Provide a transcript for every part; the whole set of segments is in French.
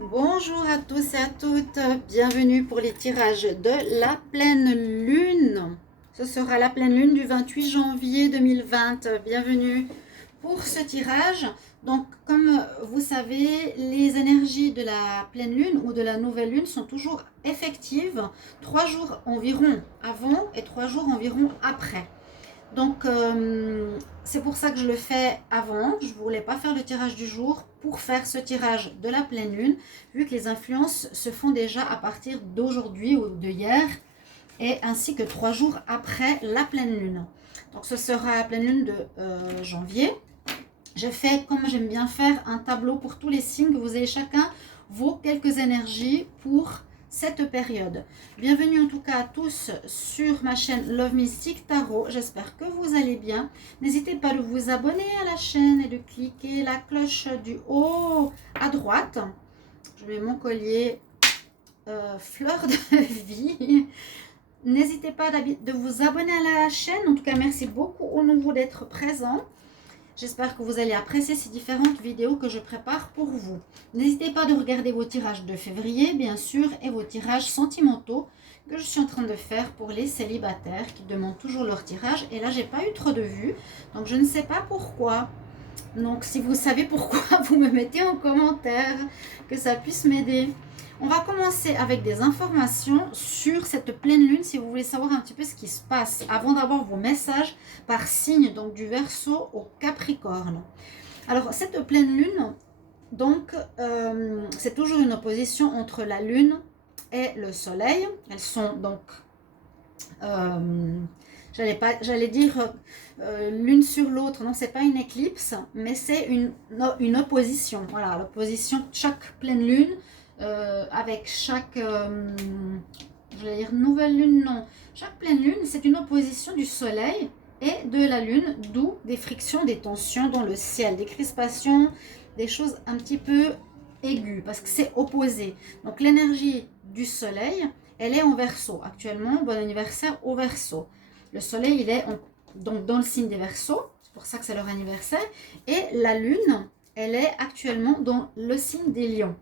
Bonjour à tous et à toutes, bienvenue pour les tirages de la pleine lune. Ce sera la pleine lune du 28 janvier 2020. Bienvenue pour ce tirage. Donc, comme vous savez, les énergies de la pleine lune ou de la nouvelle lune sont toujours effectives 3 jours environ avant et 3 jours environ après. Donc, c'est pour ça que je le fais avant. Je ne voulais pas faire le tirage du jour pour faire ce tirage de la pleine lune, vu que les influences se font déjà à partir d'aujourd'hui ou de hier, et ainsi que 3 jours après la pleine lune. Donc, ce sera la pleine lune de janvier. J'ai fait, comme j'aime bien faire, un tableau pour tous les signes, que vous avez chacun vos quelques énergies pour cette période. Bienvenue en tout cas à tous sur ma chaîne Love Mystic Tarot. J'espère que vous allez bien. N'hésitez pas de vous abonner à la chaîne et de cliquer la cloche du haut à droite. Je mets mon collier fleur de vie. N'hésitez pas de vous abonner à la chaîne. En tout cas, merci beaucoup au nouveau d'être présent. J'espère que vous allez apprécier ces différentes vidéos que je prépare pour vous. N'hésitez pas de regarder vos tirages de février, bien sûr, et vos tirages sentimentaux que je suis en train de faire pour les célibataires qui demandent toujours leur tirage. Et là, j'ai pas eu trop de vues, donc je ne sais pas pourquoi. Donc, si vous savez pourquoi, vous me mettez en commentaire, que ça puisse m'aider. On va commencer avec des informations sur cette pleine lune, si vous voulez savoir un petit peu ce qui se passe, avant d'avoir vos messages par signe, donc du Verseau au Capricorne. Alors, cette pleine lune, donc, c'est toujours une opposition entre la lune et le soleil. Elles sont donc... j'allais dire l'une sur l'autre, non, c'est pas une éclipse, mais c'est une opposition. Voilà, l'opposition, chaque pleine lune avec chaque, j'allais dire nouvelle lune, non. Chaque pleine lune, c'est une opposition du soleil et de la lune, d'où des frictions, des tensions dans le ciel, des crispations, des choses un petit peu aiguës, parce que c'est opposé. Donc l'énergie du soleil, elle est en Verseau. Actuellement, bon anniversaire au Verseau. Le soleil, il est donc dans le signe des Verseaux, c'est pour ça que c'est leur anniversaire. Et la lune, elle est actuellement dans le signe des Lions.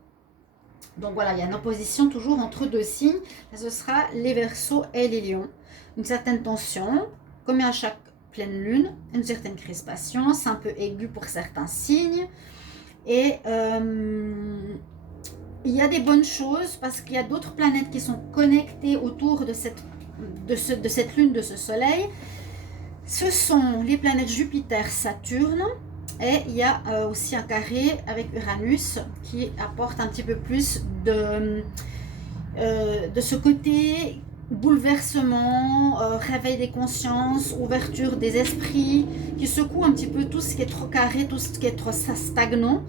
Donc voilà, il y a une opposition toujours entre deux signes. Et ce sera les Verseaux et les Lions. Une certaine tension, comme à chaque pleine lune, une certaine crispation, c'est un peu aigu pour certains signes. Et il y a des bonnes choses parce qu'il y a d'autres planètes qui sont connectées autour de cette lune, de ce soleil. Ce sont les planètes Jupiter, Saturne, et il y a aussi un carré avec Uranus qui apporte un petit peu plus de ce côté bouleversement, réveil des consciences, ouverture des esprits, qui secoue un petit peu tout ce qui est trop carré, tout ce qui est trop stagnant.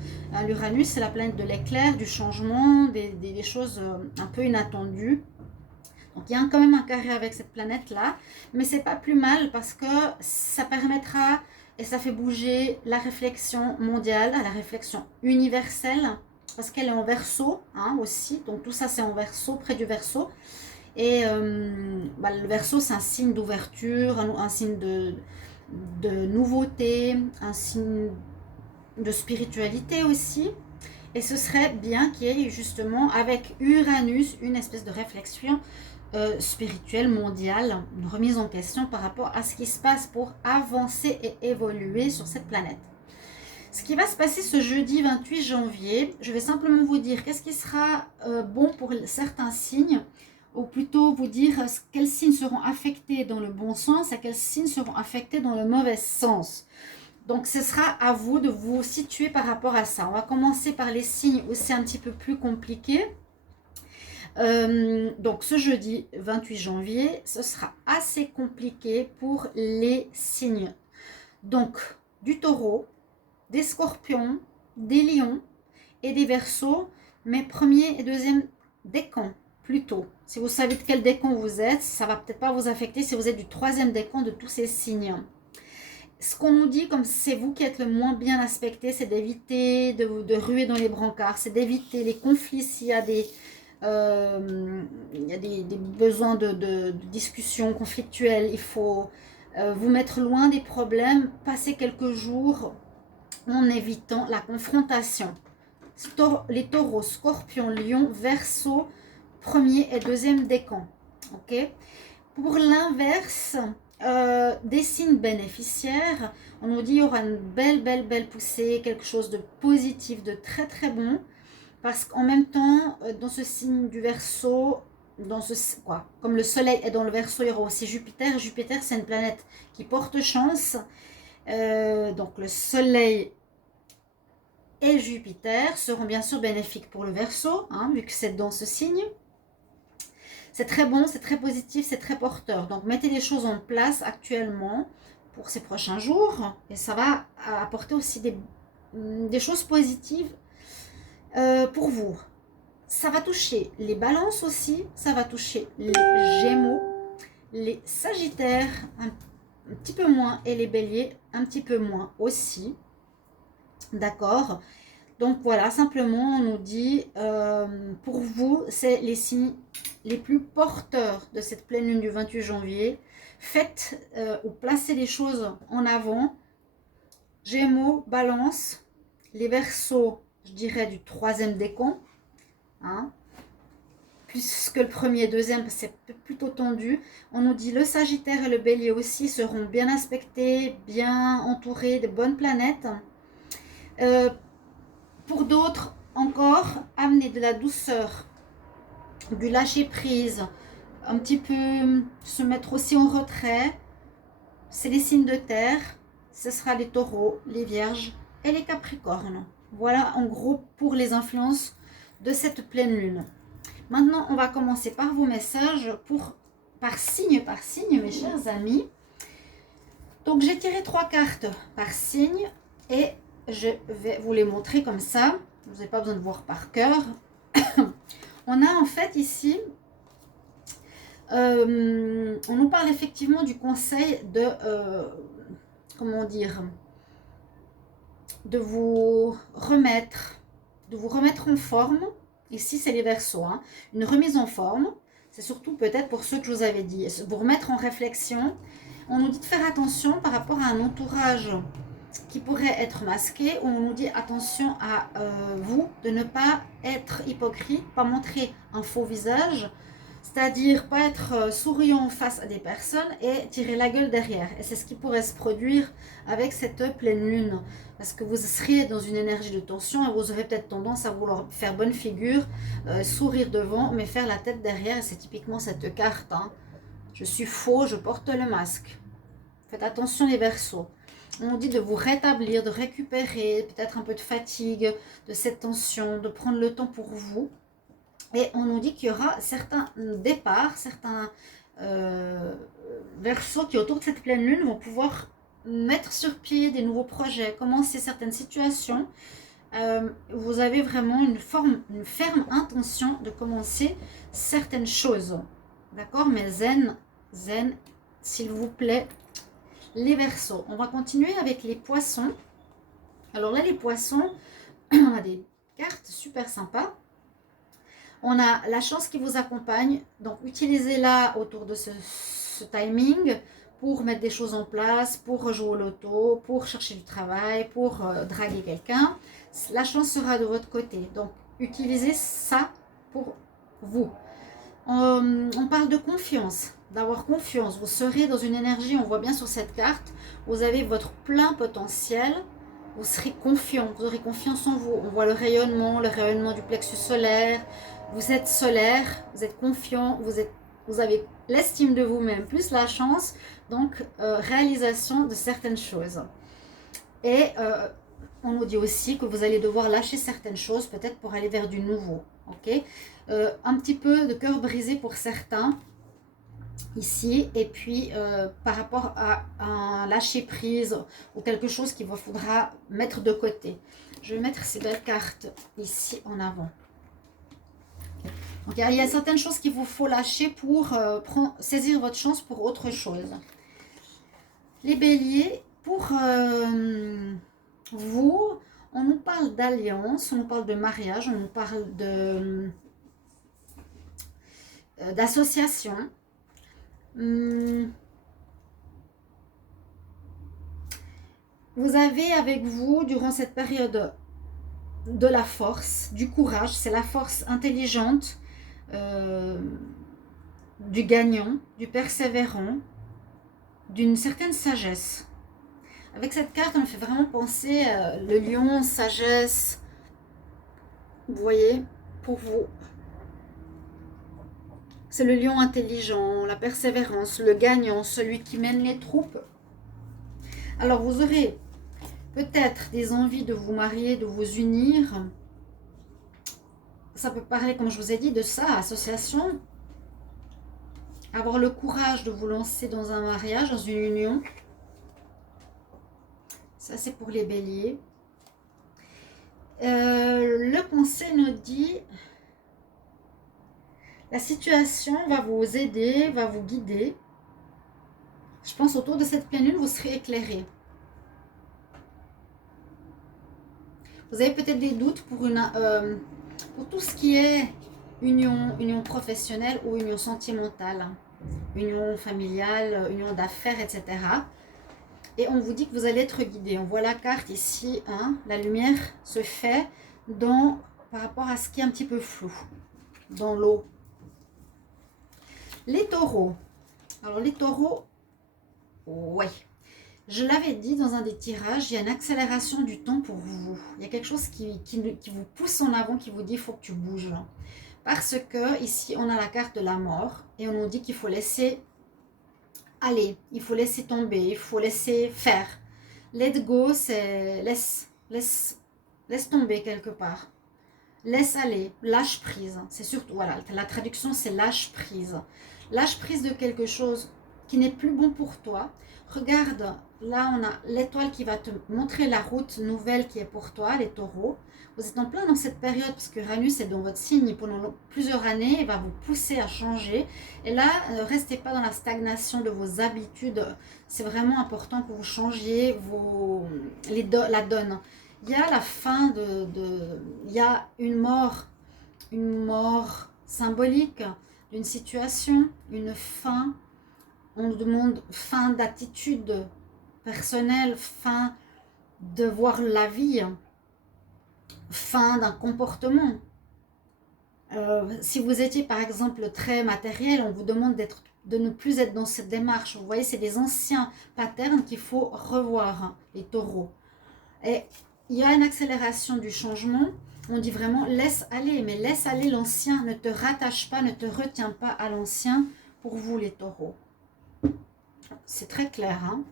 L'Uranus, c'est la planète de l'éclair, du changement, des choses un peu inattendues. Donc il y a quand même un carré avec cette planète-là, mais c'est pas plus mal parce que ça permettra et ça fait bouger la réflexion mondiale, la réflexion universelle, parce qu'elle est en Verseau aussi, donc tout ça c'est en Verseau, près du Verseau. Et le Verseau c'est un signe d'ouverture, un signe de nouveauté, un signe de spiritualité aussi. Et ce serait bien qu'il y ait justement avec Uranus une espèce de réflexion spirituelle mondiale, une remise en question par rapport à ce qui se passe pour avancer et évoluer sur cette planète. Ce qui va se passer ce jeudi 28 janvier, je vais simplement vous dire qu'est-ce qui sera bon pour certains signes, ou plutôt vous dire quels signes seront affectés dans le bon sens et quels signes seront affectés dans le mauvais sens. Donc ce sera à vous de vous situer par rapport à ça. On va commencer par les signes où c'est un petit peu plus compliqué. Donc ce jeudi 28 janvier, ce sera assez compliqué pour les signes. Donc du taureau, des scorpions, des lions et des verseaux, mais premier et deuxième décan plutôt. Si vous savez de quel décan vous êtes, ça va peut-être pas vous affecter si vous êtes du troisième décan de tous ces signes. Ce qu'on nous dit, comme c'est vous qui êtes le moins bien aspecté, c'est d'éviter de ruer dans les brancards, c'est d'éviter les conflits s'il y a des besoins de discussions conflictuelles. Il faut vous mettre loin des problèmes, passer quelques jours en évitant la confrontation. Les taureaux, scorpion, lion, verseau, premier et deuxième décan. Ok. Pour l'inverse, des signes bénéficiaires, on nous dit qu'il y aura une belle poussée, quelque chose de positif, de très très bon. Parce qu'en même temps, dans ce signe du Verseau, comme le Soleil est dans le Verseau, il y aura aussi Jupiter. Jupiter, c'est une planète qui porte chance. Donc le Soleil et Jupiter seront bien sûr bénéfiques pour le Verseau, hein, vu que c'est dans ce signe. C'est très bon, c'est très positif, c'est très porteur. Donc mettez les choses en place actuellement pour ces prochains jours et ça va apporter aussi des choses positives pour vous. Ça va toucher les balances aussi, ça va toucher les gémeaux, les sagittaires un petit peu moins et les béliers un petit peu moins aussi. D'accord? Donc voilà, simplement on nous dit, pour vous, c'est les signes les plus porteurs de cette pleine lune du 28 janvier. Faites ou placez les choses en avant. Gémeaux, balance, les verseaux, je dirais du troisième décan. Hein, puisque le premier et deuxième, c'est plutôt tendu. On nous dit le Sagittaire et le Bélier aussi seront bien aspectés, bien entourés de bonnes planètes. Pour d'autres, encore, amener de la douceur, du lâcher-prise, un petit peu se mettre aussi en retrait. C'est les signes de terre, ce sera les taureaux, les vierges et les capricornes. Voilà en gros pour les influences de cette pleine lune. Maintenant, on va commencer par vos messages par signe, mes chers amis. Donc, j'ai tiré 3 cartes par signe et je vais vous les montrer comme ça. Vous n'avez pas besoin de voir par cœur. On a en fait ici, on nous parle effectivement du conseil de, comment dire, de vous remettre en forme. Ici, c'est les Verseaux, hein. Une remise en forme. C'est surtout peut-être pour ceux que je vous avais dit. Vous remettre en réflexion. On nous dit de faire attention par rapport à un entourage qui pourrait être masqué. On nous dit attention à vous de ne pas être hypocrite, pas montrer un faux visage. C'est-à-dire pas être souriant face à des personnes et tirer la gueule derrière. Et c'est ce qui pourrait se produire avec cette pleine lune. Parce que vous seriez dans une énergie de tension et vous aurez peut-être tendance à vouloir faire bonne figure, sourire devant, mais faire la tête derrière. Et c'est typiquement cette carte. Hein. Je suis faux, je porte le masque. Faites attention les Verseaux. On dit de vous rétablir, de récupérer peut-être un peu de fatigue, de cette tension, de prendre le temps pour vous. Et on nous dit qu'il y aura certains départs, certains Verseaux qui autour de cette pleine lune vont pouvoir mettre sur pied des nouveaux projets, commencer certaines situations. Vous avez vraiment une ferme intention de commencer certaines choses. D'accord? Mais zen, s'il vous plaît, les Verseaux. On va continuer avec les poissons. Alors là, les poissons, on a des cartes super sympas. On a la chance qui vous accompagne, donc utilisez-la autour de ce timing pour mettre des choses en place, pour jouer au loto, pour chercher du travail, pour draguer quelqu'un. La chance sera de votre côté, donc utilisez ça pour vous. On parle de confiance, d'avoir confiance. Vous serez dans une énergie, on voit bien sur cette carte, vous avez votre plein potentiel. Vous serez confiant, vous aurez confiance en vous. On voit le rayonnement du plexus solaire. Vous êtes solaire, vous êtes confiant, vous avez l'estime de vous-même, plus la chance, donc réalisation de certaines choses. Et on nous dit aussi que vous allez devoir lâcher certaines choses, peut-être pour aller vers du nouveau. Ok, un petit peu de cœur brisé pour certains ici, et puis par rapport à un lâcher prise ou quelque chose qu'il vous faudra mettre de côté. Je vais mettre ces belles cartes ici en avant. Donc, il y a certaines choses qu'il vous faut lâcher pour saisir votre chance pour autre chose. Les béliers, pour vous, on nous parle d'alliance, on nous parle de mariage, on nous parle d'association. Vous avez avec vous, durant cette période, de la force, du courage, c'est la force intelligente, euh, du gagnant, du persévérant, d'une certaine sagesse. Avec cette carte, on me fait vraiment penser le lion, sagesse, vous voyez, pour vous. C'est le lion intelligent, la persévérance, le gagnant, celui qui mène les troupes. Alors vous aurez peut-être des envies de vous marier, de vous unir. Ça peut parler, comme je vous ai dit, de ça, association. Avoir le courage de vous lancer dans un mariage, dans une union. Ça, c'est pour les béliers. Le conseil nous dit, la situation va vous aider, va vous guider. Je pense autour de cette pleine lune, vous serez éclairé. Vous avez peut-être des doutes pour tout ce qui est union professionnelle ou union sentimentale, union familiale, union d'affaires, etc. Et on vous dit que vous allez être guidé. On voit la carte ici, hein, la lumière se fait par rapport à ce qui est un petit peu flou, dans l'eau. Les taureaux. Alors les taureaux, ouais. Je l'avais dit dans un des tirages, il y a une accélération du temps pour vous. Il y a quelque chose qui vous pousse en avant, qui vous dit il faut que tu bouges. Parce que ici, on a la carte de la mort et on nous dit qu'il faut laisser aller, il faut laisser tomber, il faut laisser faire. Let go, c'est laisse tomber quelque part. Laisse aller, lâche prise. C'est surtout, voilà, la traduction c'est lâche prise. Lâche prise de quelque chose qui n'est plus bon pour toi. Regarde, là on a l'étoile qui va te montrer la route nouvelle qui est pour toi, les taureaux. Vous êtes en plein dans cette période parce que Uranus est dans votre signe pendant plusieurs années, il va vous pousser à changer. Et là, ne restez pas dans la stagnation de vos habitudes. C'est vraiment important que vous changiez la donne. Il y a la fin il y a une mort symbolique d'une situation, une fin. On nous demande fin d'attitude personnelle, fin de voir la vie, fin d'un comportement. Si vous étiez par exemple très matériel, on vous demande de ne plus être dans cette démarche. Vous voyez, c'est des anciens patterns qu'il faut revoir, hein, les taureaux. Et il y a une accélération du changement. On dit vraiment laisse aller, mais laisse aller l'ancien, ne te rattache pas, ne te retiens pas à l'ancien pour vous les taureaux. C'est très clair, hein?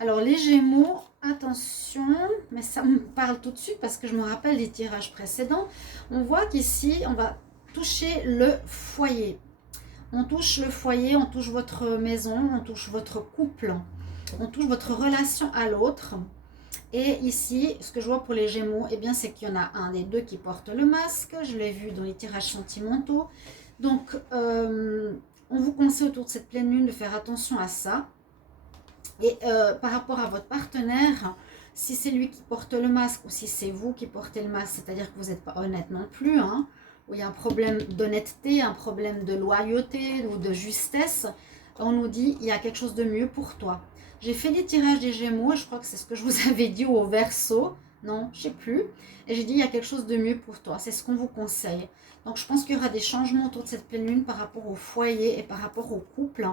Alors les Gémeaux, attention, mais ça me parle tout de suite parce que je me rappelle des tirages précédents. On voit qu'ici, on va toucher le foyer. On touche le foyer, on touche votre maison, on touche votre couple, on touche votre relation à l'autre. Et ici, ce que je vois pour les Gémeaux, eh bien, c'est qu'il y en a un des deux qui porte le masque. Je l'ai vu dans les tirages sentimentaux. Donc, on vous conseille autour de cette pleine lune de faire attention à ça. Et par rapport à votre partenaire, si c'est lui qui porte le masque ou si c'est vous qui portez le masque, c'est-à-dire que vous n'êtes pas honnête non plus, hein, où il y a un problème d'honnêteté, un problème de loyauté ou de justesse, on nous dit il y a quelque chose de mieux pour toi. J'ai fait des tirages des Gémeaux, je crois que c'est ce que je vous avais dit au Verseau, non, je ne sais plus, et j'ai dit il y a quelque chose de mieux pour toi, c'est ce qu'on vous conseille. Donc je pense qu'il y aura des changements autour de cette pleine lune par rapport au foyer et par rapport au couple.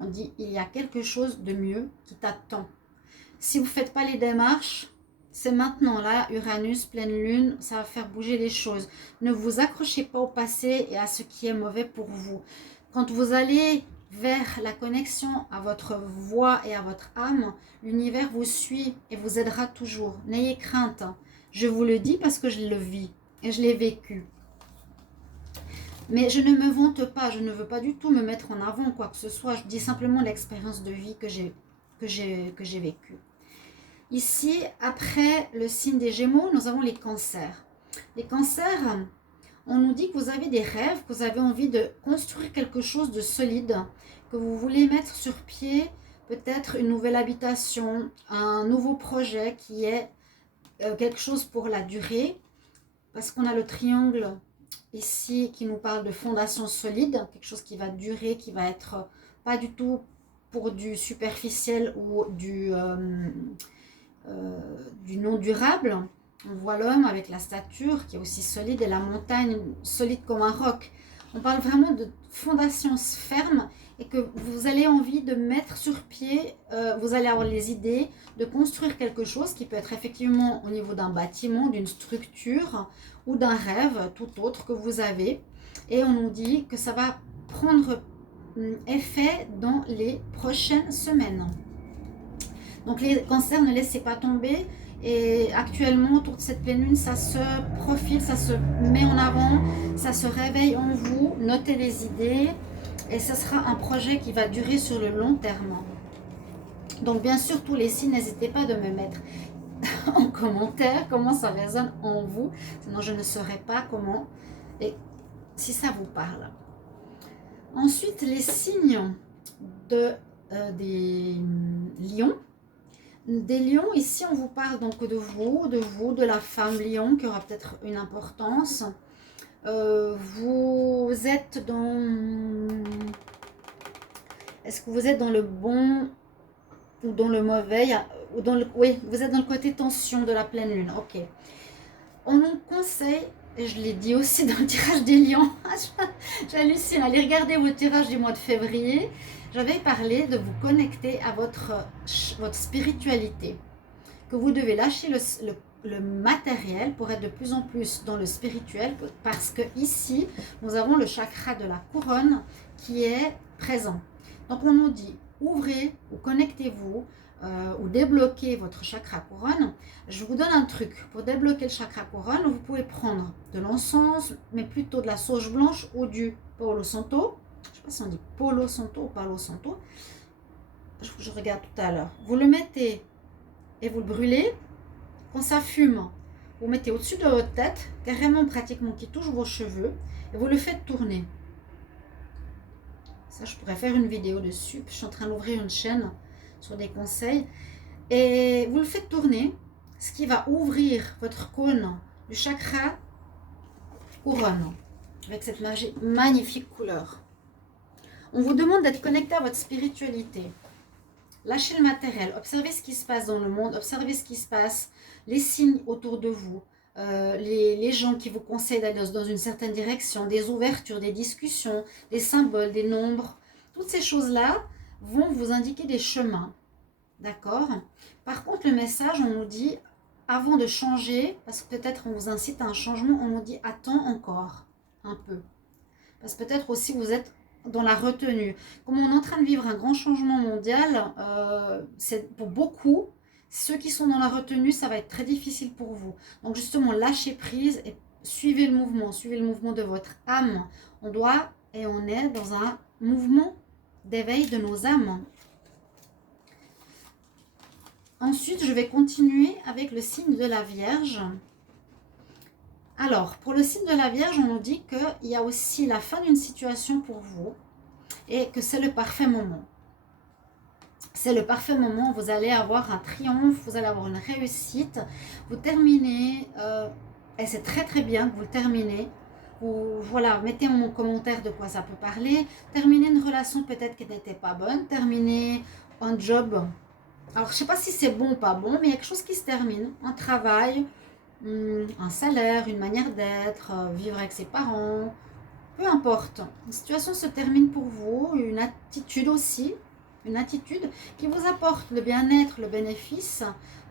On dit il y a quelque chose de mieux qui t'attend. Si vous ne faites pas les démarches, c'est maintenant là, Uranus, pleine lune, ça va faire bouger les choses. Ne vous accrochez pas au passé et à ce qui est mauvais pour vous. Quand vous allez vers la connexion à votre voix et à votre âme, l'univers vous suit et vous aidera toujours. N'ayez crainte. Je vous le dis parce que je le vis et je l'ai vécu. Mais je ne me vante pas, je ne veux pas du tout me mettre en avant quoi que ce soit. Je dis simplement l'expérience de vie que j'ai vécue. Ici, après le signe des Gémeaux, nous avons les cancers. Les cancers, on nous dit que vous avez des rêves, que vous avez envie de construire quelque chose de solide, que vous voulez mettre sur pied peut-être une nouvelle habitation, un nouveau projet qui est quelque chose pour la durée, parce qu'on a le triangle ici qui nous parle de fondation solide, quelque chose qui va durer, qui va être pas du tout pour du superficiel ou du non durable. On voit l'homme avec la stature qui est aussi solide et la montagne solide comme un roc. On parle vraiment de fondations fermes et que vous allez envie de mettre sur pied, vous allez avoir les idées de construire quelque chose qui peut être effectivement au niveau d'un bâtiment, d'une structure ou d'un rêve tout autre que vous avez. Et on nous dit que ça va prendre effet dans les prochaines semaines. Donc les cancers, ne laissez pas tomber. Et actuellement, autour de cette pleine lune, ça se profile, ça se met en avant, ça se réveille en vous. Notez les idées et ce sera un projet qui va durer sur le long terme. Donc bien sûr, tous les signes, n'hésitez pas de me mettre en commentaire comment ça résonne en vous. Sinon, je ne saurais pas comment et si ça vous parle. Ensuite, les signes des lions. Des lions, ici on vous parle donc de la femme lion qui aura peut-être une importance. Vous êtes dans... Est-ce que vous êtes dans le bon ou dans le mauvais oui, vous êtes dans le côté tension de la pleine lune. Ok. On nous conseille, et je l'ai dit aussi dans le tirage des lions, j'hallucine, allez regarder vos tirages du mois de février. J'avais parlé de vous connecter à votre spiritualité, que vous devez lâcher le matériel pour être de plus en plus dans le spirituel, parce que ici, nous avons le chakra de la couronne qui est présent. Donc on nous dit, ouvrez ou connectez-vous ou débloquez votre chakra couronne. Je vous donne un truc, pour débloquer le chakra couronne, vous pouvez prendre de l'encens, mais plutôt de la sauge blanche ou du Palo Santo. Je ne sais pas si on dit Palo Santo ou Palo Santo. Je regarde tout à l'heure. Vous le mettez et vous le brûlez. Quand ça fume, vous mettez au-dessus de votre tête, carrément pratiquement qui touche vos cheveux, et vous le faites tourner. Ça, je pourrais faire une vidéo dessus. Je suis en train d'ouvrir une chaîne sur des conseils. Et vous le faites tourner, ce qui va ouvrir votre cône du chakra couronne, avec cette magnifique couleur. On vous demande d'être connecté à votre spiritualité. Lâchez le matériel, observez ce qui se passe dans le monde, observez ce qui se passe, les signes autour de vous, les gens qui vous conseillent d'aller dans une certaine direction, des ouvertures, des discussions, des symboles, des nombres. Toutes ces choses-là vont vous indiquer des chemins. D'accord? Par contre, le message, on nous dit, avant de changer, parce que peut-être on vous incite à un changement, on nous dit, attends encore un peu. Parce que peut-être aussi vous êtes dans la retenue. Comme on est en train de vivre un grand changement mondial, c'est pour beaucoup, ceux qui sont dans la retenue, ça va être très difficile pour vous. Donc justement, lâchez prise et suivez le mouvement de votre âme. On doit et on est dans un mouvement d'éveil de nos âmes. Ensuite, je vais continuer avec le signe de la Vierge. Alors, pour le signe de la Vierge, on nous dit qu'il y a aussi la fin d'une situation pour vous et que c'est le parfait moment. C'est le parfait moment, vous allez avoir un triomphe, vous allez avoir une réussite. Vous terminez, et c'est très très bien que vous le terminez. Voilà, mettez en commentaire de quoi ça peut parler. Terminez une relation peut-être qui n'était pas bonne, terminez un job. Alors, je ne sais pas si c'est bon ou pas bon, mais il y a quelque chose qui se termine, un travail, un salaire, une manière d'être, vivre avec ses parents, peu importe. Une situation se termine pour vous, une attitude aussi, une attitude qui vous apporte le bien-être, le bénéfice,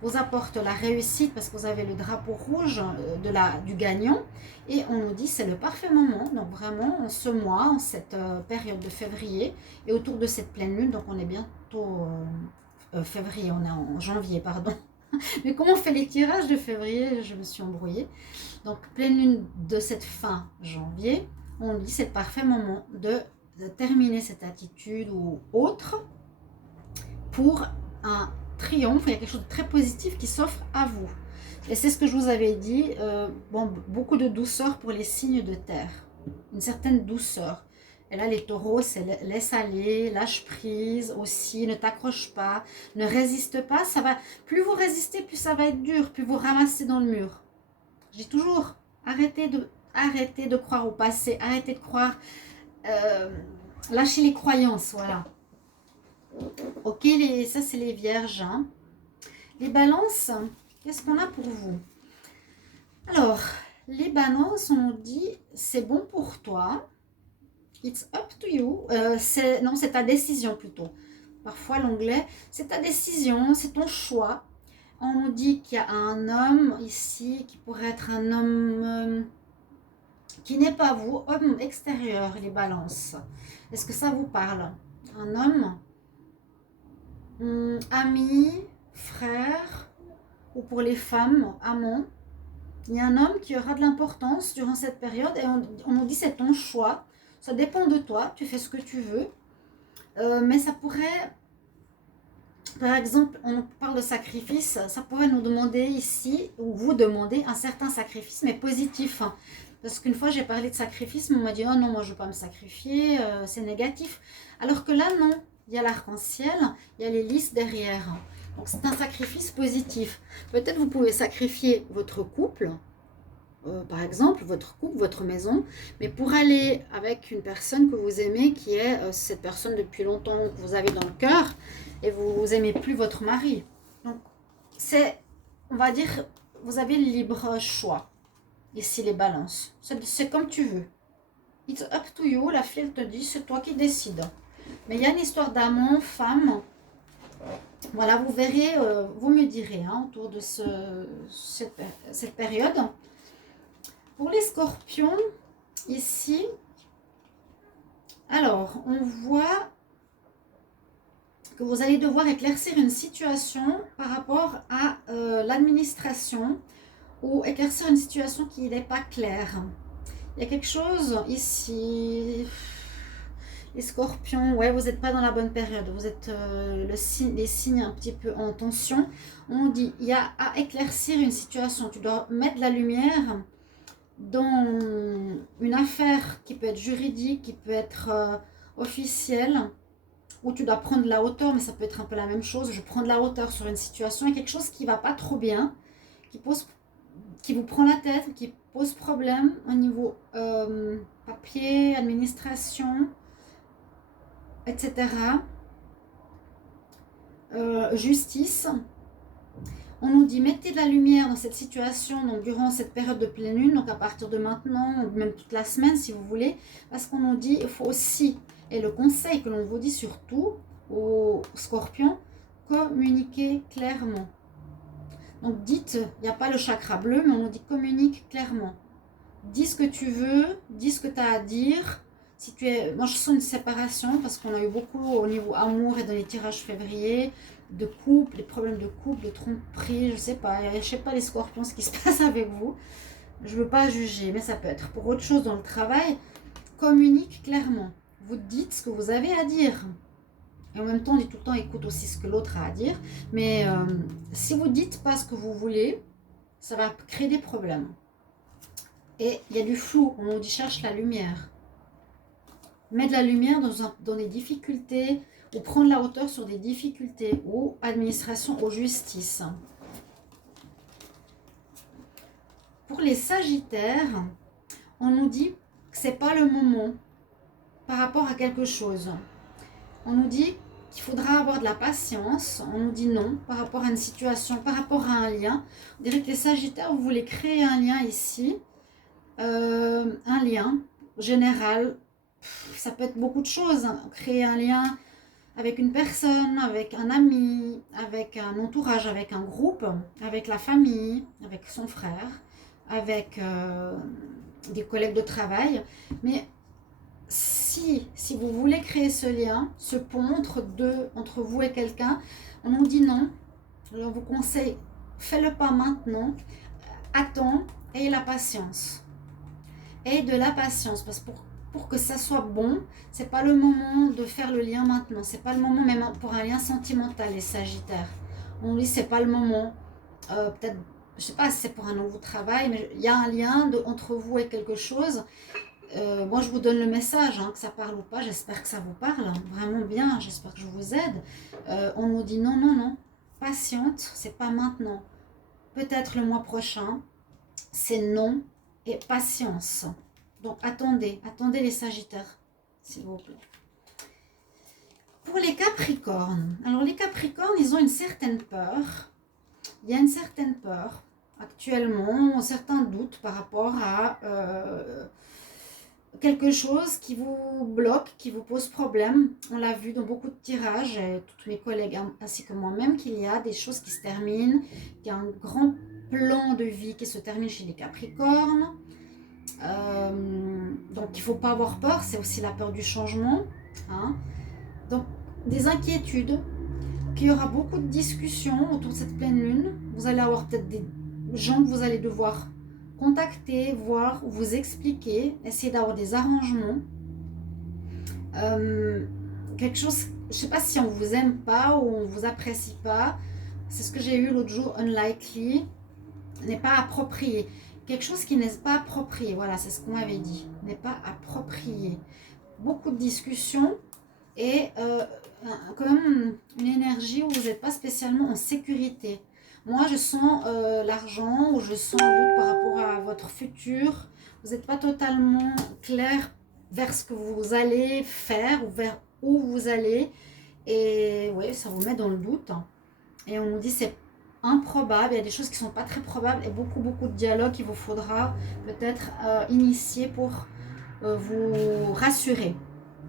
vous apporte la réussite parce que vous avez le drapeau rouge du gagnant et on nous dit c'est le parfait moment. Donc vraiment en ce mois, en cette période de février et autour de cette pleine lune, donc on est bientôt février, on est en janvier, pardon. Mais comment on fait les tirages de février? Je me suis embrouillée. Donc, pleine lune de cette fin janvier, on dit c'est le parfait moment de terminer cette attitude ou autre pour un triomphe. Il y a quelque chose de très positif qui s'offre à vous. Et c'est ce que je vous avais dit, beaucoup de douceur pour les signes de terre. Une certaine douceur. Et là, les taureaux, c'est laisse aller, lâche prise aussi, ne t'accroche pas, ne résiste pas. Ça va, plus vous résistez, plus ça va être dur, plus vous ramassez dans le mur. Je dis toujours, arrêtez de croire au passé, arrêtez de croire, lâchez les croyances, voilà. Ok, ça c'est les vierges. Hein. Les balances, qu'est-ce qu'on a pour vous? Alors, les balances, on nous dit, c'est bon pour toi. It's up to you. Non, c'est ta décision plutôt. Parfois, l'anglais, c'est ta décision, c'est ton choix. On nous dit qu'il y a un homme ici qui pourrait être un homme qui n'est pas vous, homme extérieur, les balances. Est-ce que ça vous parle? Un homme, ami, frère, ou pour les femmes, amant. Il y a un homme qui aura de l'importance durant cette période et on nous dit c'est ton choix. Ça dépend de toi, tu fais ce que tu veux. Mais ça pourrait, par exemple, on parle de sacrifice, ça pourrait nous demander ici, ou vous demander un certain sacrifice, mais positif. Parce qu'une fois j'ai parlé de sacrifice, on m'a dit oh non, moi je ne veux pas me sacrifier, c'est négatif. Alors que là, non, il y a l'arc-en-ciel, il y a les lys derrière. Donc c'est un sacrifice positif. Peut-être vous pouvez sacrifier votre couple, par exemple, votre couple, votre maison, mais pour aller avec une personne que vous aimez, qui est cette personne depuis longtemps que vous avez dans le cœur, et vous n'aimez plus votre mari. Donc, c'est, on va dire, vous avez le libre choix. Ici, les balances. C'est comme tu veux. It's up to you. La fille, elle te dit, c'est toi qui décides. Mais il y a une histoire d'amant, femme. Voilà, vous verrez, vous me direz, autour de cette période. Pour les scorpions, ici, alors, on voit que vous allez devoir éclaircir une situation par rapport à l'administration ou éclaircir une situation qui n'est pas claire. Il y a quelque chose ici, les scorpions, ouais, vous n'êtes pas dans la bonne période, vous êtes les signes un petit peu en tension. On dit, il y a à éclaircir une situation, tu dois mettre de la lumière dans une affaire qui peut être juridique, qui peut être officielle, où tu dois prendre de la hauteur, mais ça peut être un peu la même chose. Je prends de la hauteur sur une situation et quelque chose qui ne va pas trop bien, qui vous prend la tête, qui pose problème au niveau papier, administration, etc. Justice. On nous dit mettez de la lumière dans cette situation, donc durant cette période de pleine lune, donc à partir de maintenant, ou même toute la semaine si vous voulez, parce qu'on nous dit il faut aussi, et le conseil que l'on vous dit surtout aux scorpions, communiquer clairement. Donc dites, il n'y a pas le chakra bleu, mais on nous dit communique clairement. Dis ce que tu veux, dis ce que tu as à dire. Si tu es, moi je sens une séparation parce qu'on a eu beaucoup au niveau amour et dans les tirages février, de couple, des problèmes de couple, de tromperie, je sais pas les scorpions, ce qui se passe avec vous. Je veux pas juger, mais ça peut être pour autre chose dans le travail. Communique clairement. Vous dites ce que vous avez à dire. Et en même temps, on dit tout le temps, écoute aussi ce que l'autre a à dire. Mais si vous dites pas ce que vous voulez, ça va créer des problèmes. Et il y a du flou, on nous dit cherche la lumière. Mettre de la lumière dans des difficultés, ou prendre la hauteur sur des difficultés, ou administration ou justice. Pour les sagittaires, on nous dit que ce n'est pas le moment par rapport à quelque chose. On nous dit qu'il faudra avoir de la patience. On nous dit non par rapport à une situation, par rapport à un lien. On dirait que les sagittaires, vous voulez créer un lien ici. Un lien général, ça peut être beaucoup de choses, créer un lien avec une personne, avec un ami, avec un entourage, avec un groupe, avec la famille, avec son frère, avec des collègues de travail. Mais si vous voulez créer ce lien, ce pont entre vous et quelqu'un, on nous dit non. Alors on vous conseille, fais-le pas maintenant, attends, aie la patience. Et de la patience, parce que pour que ça soit bon, c'est pas le moment de faire le lien maintenant, c'est pas le moment même pour un lien sentimental, les sagittaires. On dit c'est pas le moment, peut-être, je sais pas si c'est pour un nouveau travail, mais il y a un lien entre vous et quelque chose. Moi je vous donne le message, que ça parle ou pas, j'espère que ça vous parle, vraiment bien, j'espère que je vous aide. On nous dit non, non, non, patiente, c'est pas maintenant, peut-être le mois prochain, c'est non. Et patience. Donc attendez les sagittaires, s'il vous plaît. Pour les capricornes, alors les capricornes, ils ont une certaine peur. Il y a une certaine peur. actuellement certains doutes par rapport à quelque chose qui vous bloque, qui vous pose problème. On l'a vu dans beaucoup de tirages, et tous mes collègues ainsi que moi-même, qu'il y a des choses qui se terminent, qu'il y a un grand plan de vie qui se termine chez les Capricornes. Donc il ne faut pas avoir peur, c'est aussi la peur du changement. Hein. Donc des inquiétudes, qu'il y aura beaucoup de discussions autour de cette pleine lune. Vous allez avoir peut-être des gens que vous allez devoir contacter, voir, vous expliquer, essayer d'avoir des arrangements. Quelque chose, je ne sais pas si on vous aime pas ou on vous apprécie pas. C'est ce que j'ai eu l'autre jour, unlikely, n'est pas approprié. Quelque chose qui n'est pas approprié, voilà, c'est ce qu'on m'avait dit, n'est pas approprié. Beaucoup de discussions et quand même une énergie où vous n'êtes pas spécialement en sécurité. Moi, je sens l'argent, ou je sens un doute par rapport à votre futur. Vous n'êtes pas totalement clair vers ce que vous allez faire ou vers où vous allez. Et oui, ça vous met dans le doute. Et on nous dit c'est improbable, il y a des choses qui ne sont pas très probables et beaucoup de dialogues qu'il vous faudra peut-être initier pour vous rassurer.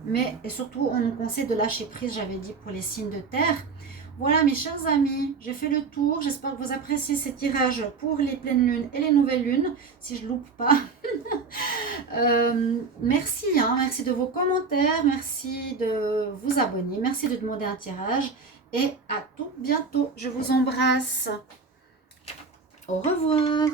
Mais et surtout, on nous conseille de lâcher prise, j'avais dit, pour les signes de terre. Voilà mes chers amis, j'ai fait le tour. J'espère que vous appréciez ces tirages pour les pleines lunes et les nouvelles lunes, si je ne loupe pas. Merci, merci de vos commentaires, merci de vous abonner, merci de demander un tirage. Et à tout bientôt. Je vous embrasse. Au revoir.